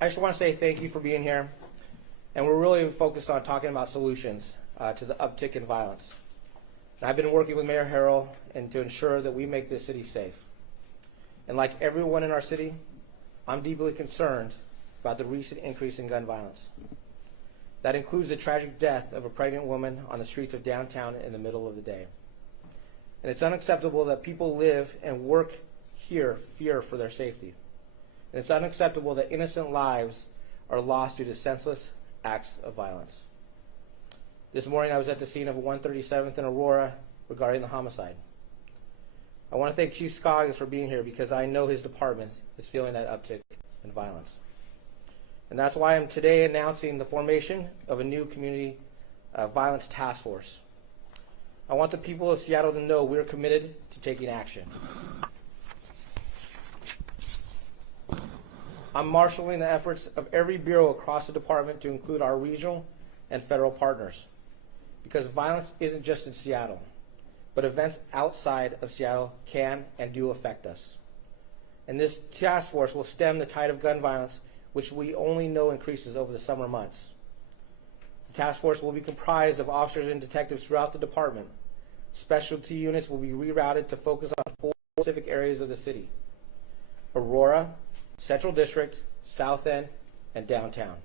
I just want to say thank you for being here. And we're really focused on talking about solutions to the uptick in violence. And I've been working with Mayor Harrell and to ensure that we make this city safe. And like everyone in our city, I'm deeply concerned about the recent increase in gun violence. That includes the tragic death of a pregnant woman on the streets of downtown in the middle of the day. And it's unacceptable that people live and work here fear for their safety. And it's unacceptable that innocent lives are lost due to senseless acts of violence. This morning I was at the scene of 137th and Aurora regarding the homicide. I want to thank Chief Scoggins for being here because I know his department is feeling that uptick in violence. And that's why I'm today announcing the formation of a new community violence task force. I want the people of Seattle to know we're committed to taking action. I'm marshaling the efforts of every bureau across the department to include our regional and federal partners, because violence isn't just in Seattle, but events outside of Seattle can and do affect us. And this task force will stem the tide of gun violence, which we only know increases over the summer months. The task force will be comprised of officers and detectives throughout the department. Specialty units will be rerouted to focus on 4 specific areas of the city: Aurora, Central District, South End, and downtown.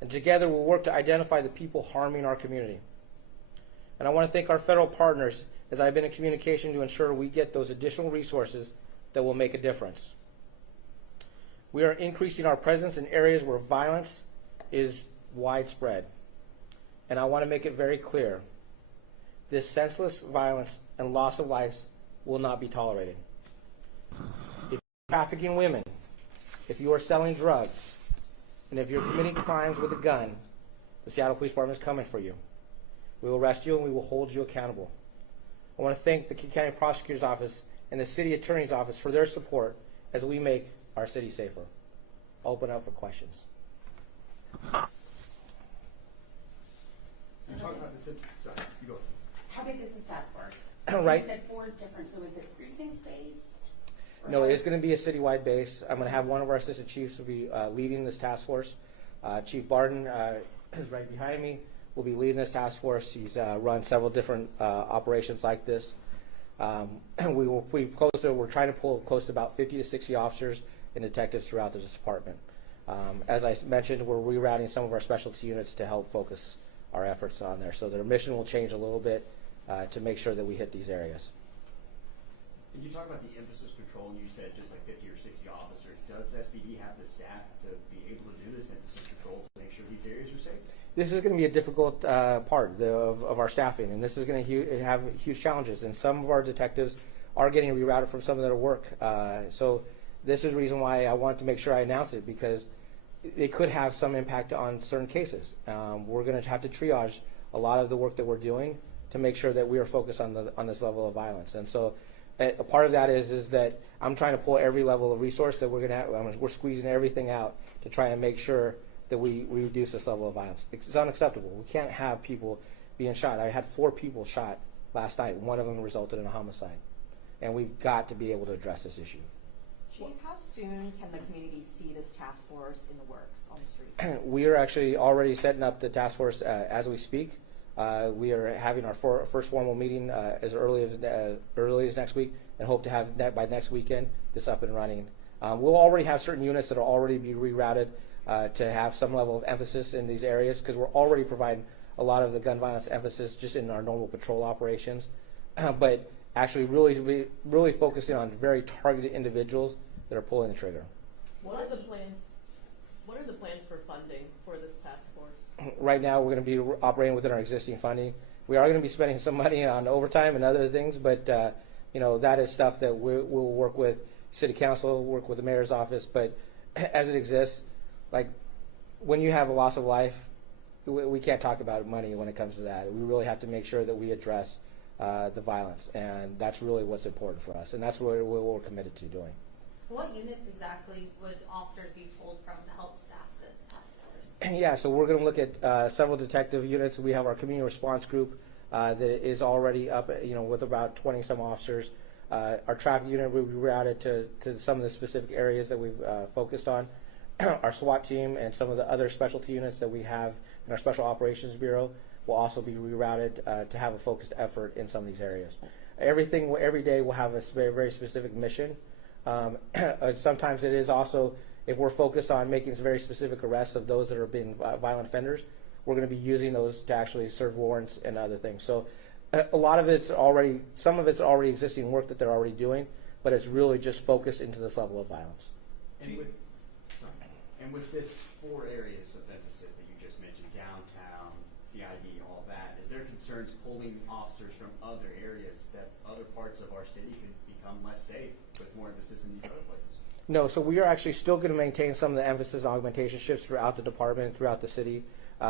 And together we'll work to identify the people harming our community. And I want to thank our federal partners, as I've been in communication to ensure we get those additional resources that will make a difference. We are increasing our presence in areas where violence is widespread. And I want to make it very clear, this senseless violence and loss of lives will not be tolerated. If you're trafficking women, if you are selling drugs, and if you're committing crimes with a gun, the Seattle Police Department is coming for you. We will arrest you and we will hold you accountable. I want to thank the King County Prosecutor's Office and the City Attorney's Office for their support as we make our city safer. I'll open up for questions. So you're talking about this, sorry, you go. How big is this task force? Right. You said 4 different, so is it precinct-based? No, it's going to be a citywide base. I'm going to have one of our assistant chiefs will be leading this task force. Chief Barton is right behind me. Will be leading this task force. He's run several different operations like this. We're trying to pull close to about 50 to 60 officers and detectives throughout this department. As I mentioned, we're rerouting some of our specialty units to help focus our efforts on there. So their mission will change a little bit to make sure that we hit these areas. And you talk about the emphasis patrol, and you said just like 50 or 60 officers. Does SBD have the staff to be able to do this emphasis patrol to make sure these areas are safe? This is going to be a difficult part of our staffing, and this is going to have huge challenges. And some of our detectives are getting rerouted from some of their work. So this is the reason why I wanted to make sure I announce it, because it could have some impact on certain cases. We're going to have to triage a lot of the work that we're doing to make sure that we are focused on this level of violence. And so a part of that is that I'm trying to pull every level of resource that we're going to have. We're squeezing everything out to try and make sure that we reduce this level of violence. It's unacceptable. We can't have people being shot. I had 4 people shot last night. One of them resulted in a homicide. And we've got to be able to address this issue. Chief, how soon can the community see this task force in the works on the street? We are actually already setting up the task force as we speak. We are having our first formal meeting as early as next week, and hope to have by next weekend this up and running. We'll already have certain units that will already be rerouted to have some level of emphasis in these areas, because we're already providing a lot of the gun violence emphasis just in our normal patrol operations, but actually really focusing on very targeted individuals that are pulling the trigger. What are the plans for funding for this task force? Right now, we're going to be operating within our existing funding. We are going to be spending some money on overtime and other things, but that is stuff that we'll work with City Council, work with the Mayor's office. But as it exists, like when you have a loss of life, we can't talk about money when it comes to that. We really have to make sure that we address the violence, and that's really what's important for us, and that's what we're committed to doing. What units exactly would officers be pulled from to help staff this task force? Yeah, so we're going to look at several detective units. We have our community response group that is already up, with about 20 some officers. Our traffic unit will be routed to some of the specific areas that we've focused on. our SWAT team and some of the other specialty units that we have in our Special Operations Bureau will also be rerouted to have a focused effort in some of these areas. Every day will have a very, very specific mission. Sometimes it is also, if we're focused on making very specific arrests of those that are being violent offenders, we're going to be using those to actually serve warrants and other things. So a lot of it's already, some of it's already existing work that they're already doing, but it's really just focused into this level of violence. And with this 4 areas of emphasis that you just mentioned, downtown, CID, all that, is there concerns pulling officers from other areas that other parts of our city could become less safe with more emphasis in these other places? No, so we are actually still going to maintain some of the emphasis on augmentation shifts throughout the department, throughout the city.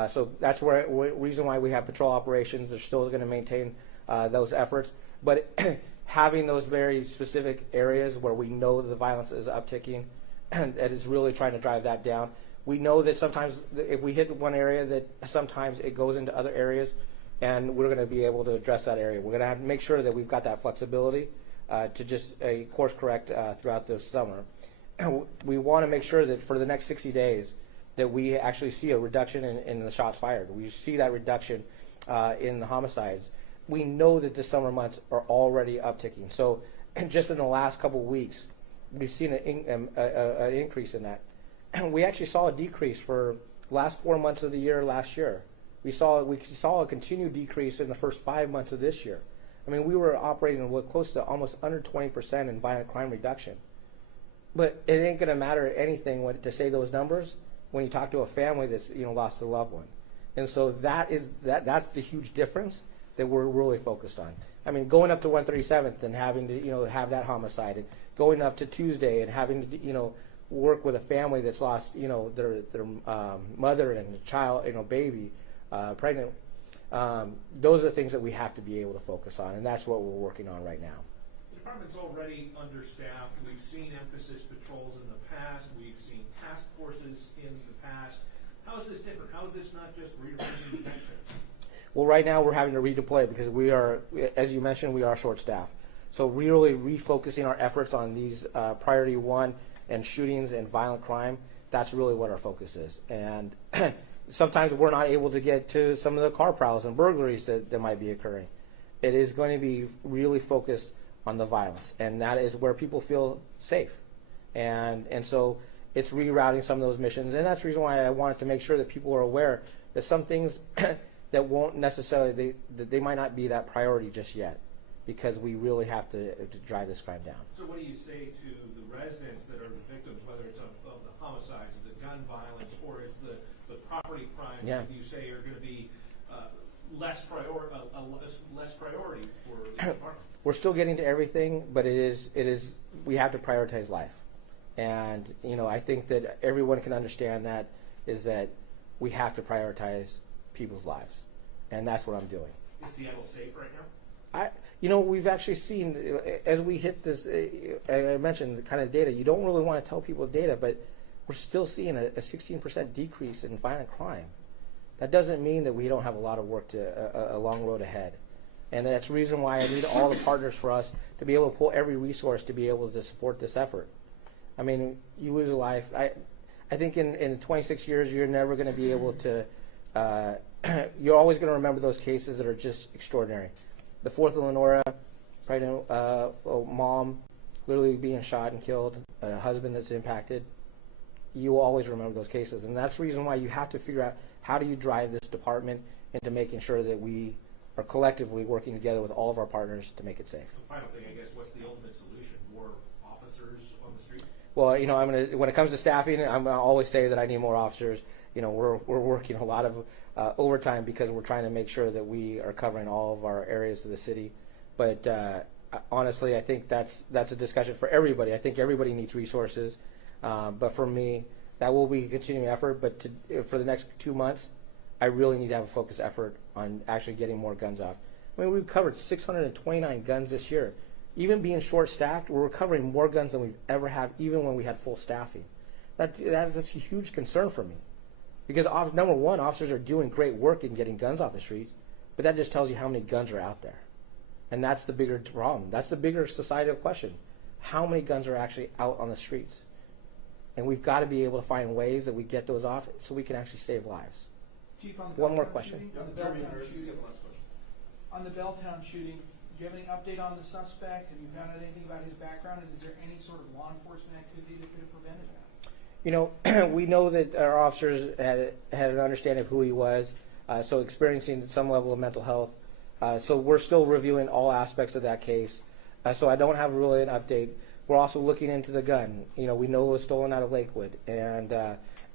So that's where reason why we have patrol operations. They're still going to maintain those efforts, but having those very specific areas where we know the violence is upticking, and is really trying to drive that down. We know that sometimes if we hit one area, that sometimes it goes into other areas, and we're going to be able to address that area. We're going to have to make sure that we've got that flexibility to just course correct throughout the summer. We want to make sure that for the next 60 days that we actually see a reduction in the shots fired. We see that reduction in the homicides. We know that the summer months are already upticking. So just in the last couple of weeks, we've seen an increase in that. We actually saw a decrease for the last 4 months of the year last year. We saw a continued decrease in the first 5 months of this year. I mean, we were operating with close to almost under 20% in violent crime reduction. But it ain't going to matter anything to say those numbers when you talk to a family that's lost a loved one. And so that's the huge difference that we're really focused on. I mean, going up to 137th and having to have that homicide, and going up to Tuesday and having to work with a family that's lost their mother and a child, baby, pregnant. Those are things that we have to be able to focus on, and that's what we're working on right now. The department's already understaffed. We've seen emphasis patrols in the past. We've seen task forces in the past. How is this different? How is this not just rearranging detections? Well, right now we're having to redeploy because we are, as you mentioned, we are short-staffed. So really refocusing our efforts on these priority 1 and shootings and violent crime, that's really what our focus is. And sometimes we're not able to get to some of the car prowls and burglaries that might be occurring. It is going to be really focused on the violence, and that is where people feel safe. And so it's rerouting some of those missions, and that's the reason why I wanted to make sure that people are aware that some things that won't necessarily, they might not be that priority just yet, because we really have to drive this crime down. So what do you say to the residents that are the victims, whether it's of the homicides, the gun violence, or it's the property crimes that you say are going to be less priority for the department? We're still getting to everything, but it is we have to prioritize life. And I think that everyone can understand that we have to prioritize people's lives. And that's what I'm doing. Is Seattle safe right now? We've actually seen, as we hit this, I mentioned the kind of data, you don't really want to tell people data, but we're still seeing a 16% decrease in violent crime. That doesn't mean that we don't have a lot of work a long road ahead. And that's the reason why I need all the partners for us to be able to pull every resource to be able to support this effort. I mean, you lose a life. I think in 26 years, you're never going to be able to, you're always going to remember those cases that are just extraordinary. The 4th of Lenora, pregnant mom literally being shot and killed, a husband that's impacted. You will always remember those cases. And that's the reason why you have to figure out how do you drive this department into making sure that we are collectively working together with all of our partners to make it safe. The final thing, I guess, what's the ultimate solution? More officers on the street? Well, when it comes to staffing, I'm going to always say that I need more officers. We're working a lot of overtime because we're trying to make sure that we are covering all of our areas of the city. But honestly, I think that's a discussion for everybody. I think everybody needs resources. But for me, that will be a continuing effort. But for the next 2 months, I really need to have a focused effort on actually getting more guns off. I mean, we've covered 629 guns this year. Even being short-staffed, we're recovering more guns than we've ever had, even when we had full staffing. That's a huge concern for me. Because, number one, officers are doing great work in getting guns off the streets, but that just tells you how many guns are out there. And that's the bigger problem. That's the bigger societal question. How many guns are actually out on the streets? And we've got to be able to find ways that we get those off so we can actually save lives. Chief, on the One more Belltown question. shooting, on the Belltown shooting, on the Belltown shooting, do you have any update on the suspect? Have you found out anything about his background? And is there any sort of law enforcement activity that could have prevented that? You know, we know that our officers had an understanding of who he was, so experiencing some level of mental health. So we're still reviewing all aspects of that case. So I don't have really an update. We're also looking into the gun. You know, we know it was stolen out of Lakewood, and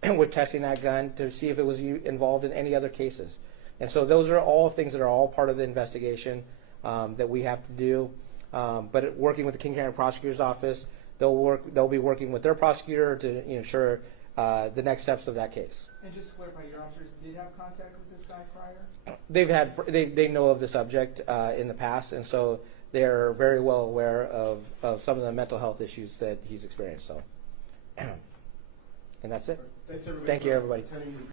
we're testing that gun to see if it was involved in any other cases. And so those are all things that are all part of the investigation that we have to do. But working with the King County Prosecutor's Office, they'll be working with their prosecutor to ensure the next steps of that case. And just to clarify, your officers did have contact with this guy prior? They know of the subject in the past, and so they're very well aware of some of the mental health issues that he's experienced. So, and that's it. Thanks, everybody. Thank you, everybody. for attending the